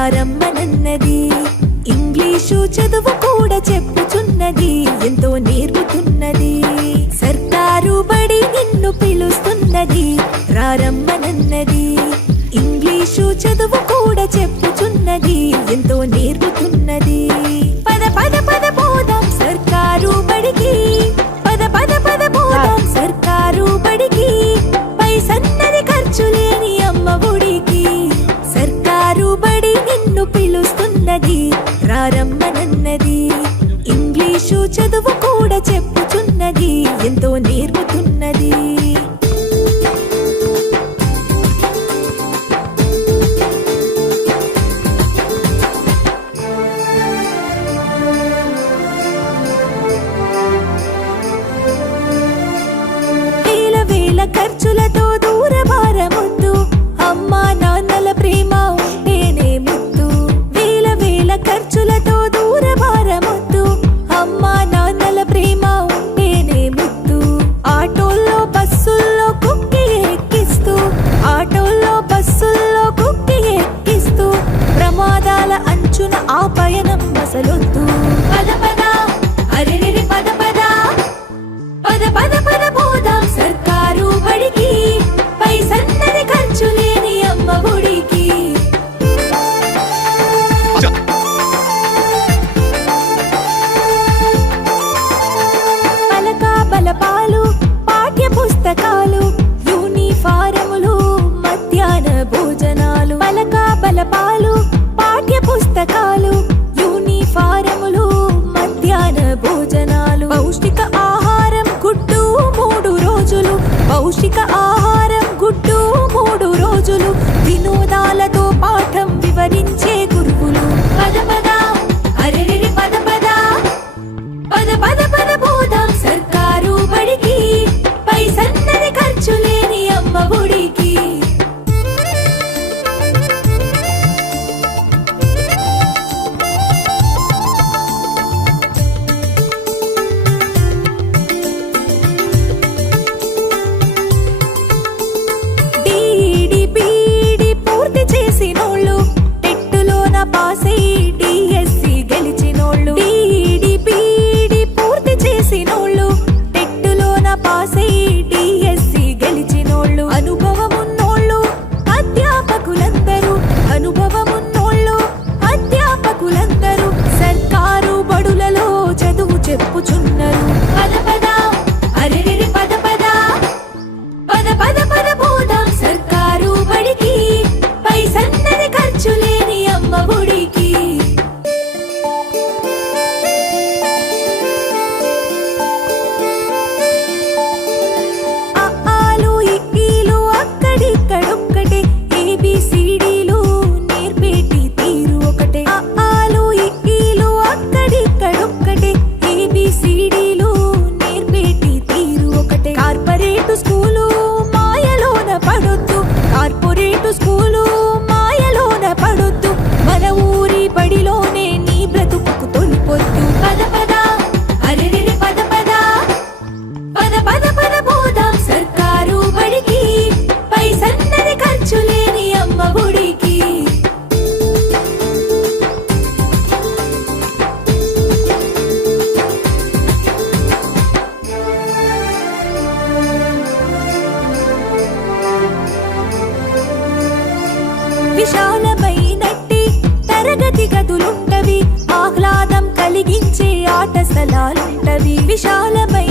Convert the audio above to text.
రారమ్మనన్నది. English చదువు కూడా చెప్పుచున్నది, ఎంతో నేర్పుతున్నది. సర్కారు బడి నిన్ను పిలుస్తున్నది, రారమ్మనన్నది. ఇంగ్లీషు చదువు కూడా చెప్పుచున్నది, ఎంతో నేర్పుతున్నది. పద పద పద పోదాం సర్కారు బడికి, పద పద పద పోదాం సర్కారు బడికి. పైసన్నది ఖర్చు లేని అమ్మ ఒడికి. సర్కారు బడి నిన్ను పిలుస్తున్నది, రారమ్మనన్నది. ఇంగ్లీషు చదువు కూడా చెప్పుచున్నది, ఎంతో నేర్పుతున్నది. ఖర్చులతో దూరభారమొద్దు, అమ్మా నాన్నల ప్రేమ ఉంటేనే ముద్దు. వేల వేల ఖర్చులతో దూరభారమొద్దు, అమ్మా నాన్నల ప్రేమ ఉంటేనే ముద్దు. ఆటోల్లో బస్సుల్లో కుక్కి ఎక్కిస్తూ, ఆటోల్లో బస్సుల్లో కుక్కి ఎక్కిస్తూ, ప్రమాదాల అంచున ఆ పయనం అసలొద్దు.